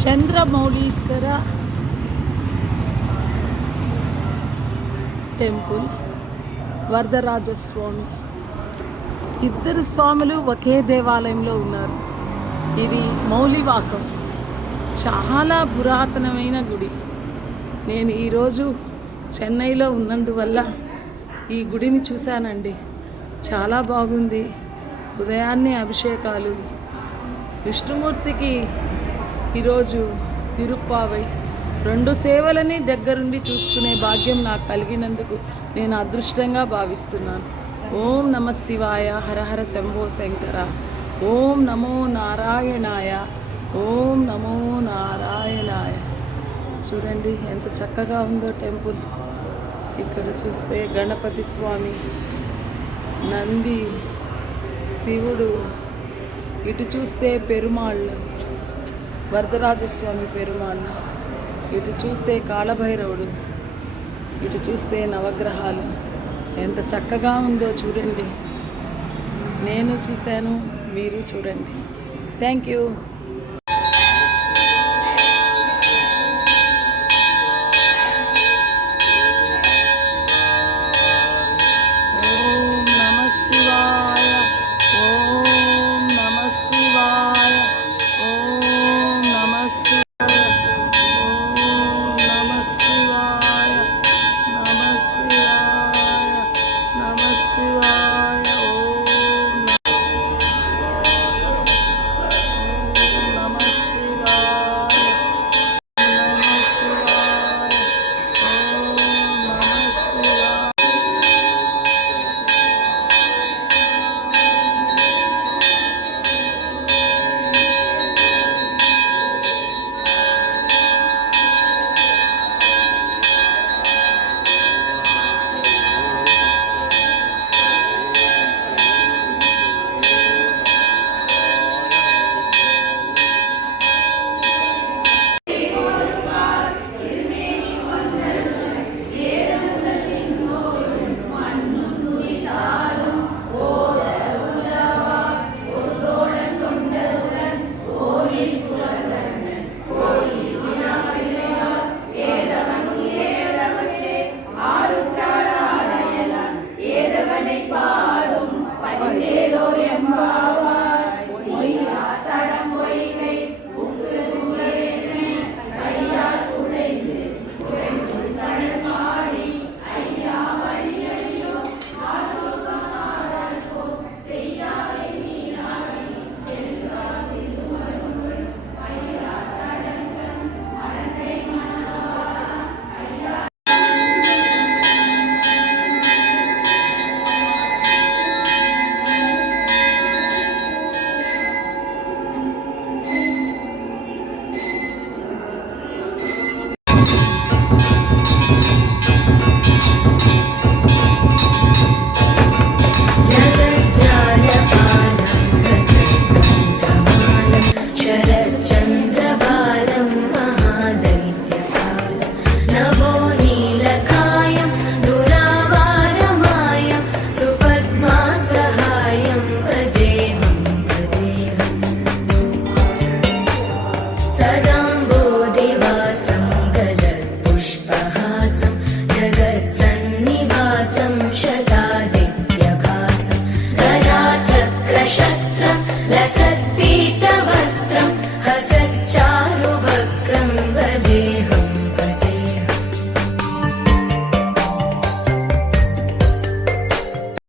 Chandramouleeswara temple, Varadaraja Swamy. ఇద్దరు స్వాములు ఒకే దేవాలయంలో ఉన్నారు. ఇది మౌలివాకం, చాలా పురాతనమైన గుడి. నేను ఈరోజు చెన్నైలో ఉన్నందువల్ల ఈ గుడిని చూశానండి. చాలా బాగుంది. ఉదయాన్నే అభిషేకాలు, విష్ణుమూర్తికి ఈరోజు తిరుప్పావై, 2 సేవలని దగ్గరుండి చూసుకునే భాగ్యం నాకు కలిగినందుకు నేను అదృష్టంగా భావిస్తున్నాను. ఓం నమ శివాయ, హరహర శంభో శంకర. ఓం నమో నారాయణాయ, ఓం నమో నారాయణాయ. చూడండి ఎంత చక్కగా ఉందో టెంపుల్. ఇక్కడ చూస్తే గణపతి స్వామి, నంది, శివుడు, ఇటు చూస్తే పెరుమాళ్ళు, వరదరాజస్వామి పెరుమాళ్ళు, ఇటు చూస్తే కాళభైరవుడు, ఇటు చూస్తే నవగ్రహాలు. ఎంత చక్కగా ఉందో చూడండి. నేను చూశాను, మీరు చూడండి. Thank you.